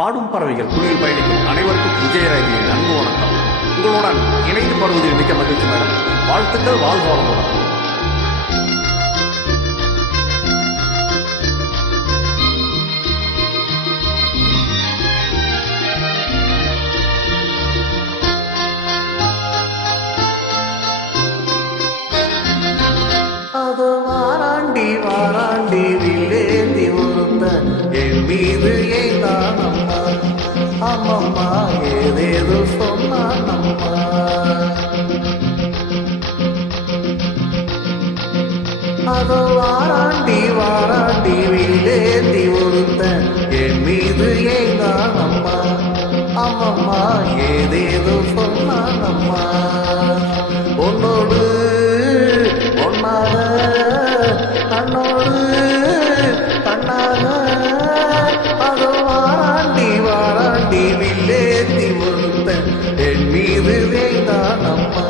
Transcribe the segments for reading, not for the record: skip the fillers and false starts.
பாடும் பறவைகள் குழுவில் பயணிக்கும் அனைவருக்கும் விஜயராஜியின் அன்பு வணக்கம். உங்களுடன் இணைந்து பாடுவதில் மிக்க மகிழ்ச்சி மேடம். வாழ்த்துக்கள், வாழ்க வளமுடன். அது வாராண்டி வாராண்டி வில்லேந்தி ஒருத்த என் மீது ஏதான் அம்மா, அம்மம்மா ஏதேதோ சொன்னான் அம்மா. அது வாராண்டி வாராண்டி வில்லேந்தி ஒருத்த என் மீது ஏதான் அம்மா, அம்மம்மா ஏதேதோ சொன்னான் அம்மா. உன்னோடு ஒன்னாக கண்ணோடு கண்ணாக அது வாராண்டி வாராண்டி வில்லேந்தி ஒருத்த என் மீது வேண்டான் அம்மா.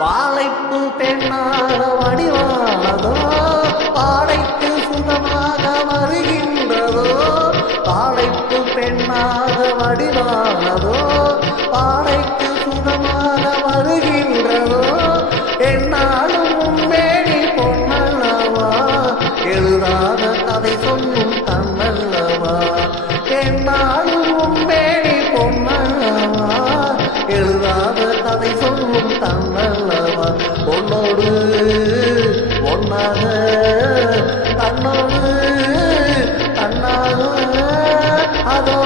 பாலைப்பு பெண்ணாக வடிவானதோ பாடைக்கு சுகமாக வருகின்றதோ, பாலைப்பு பெண்ணாக வடிவானதோ பாடைக்கு சுகமாக வருகின்றதோ. என்னாலும் உண்மேனி பொன்னல்லவா, எழுதாத கதை சொல்லும் தன்னல்லவா. என்னாலும் உண்மேனி பொன்னல்லவா, எழுதாத கதை சொல்லும் தன்னல்லவா. பொன்னோடு ஒன்னாக கண்ணோடு கண்ணாக அதோ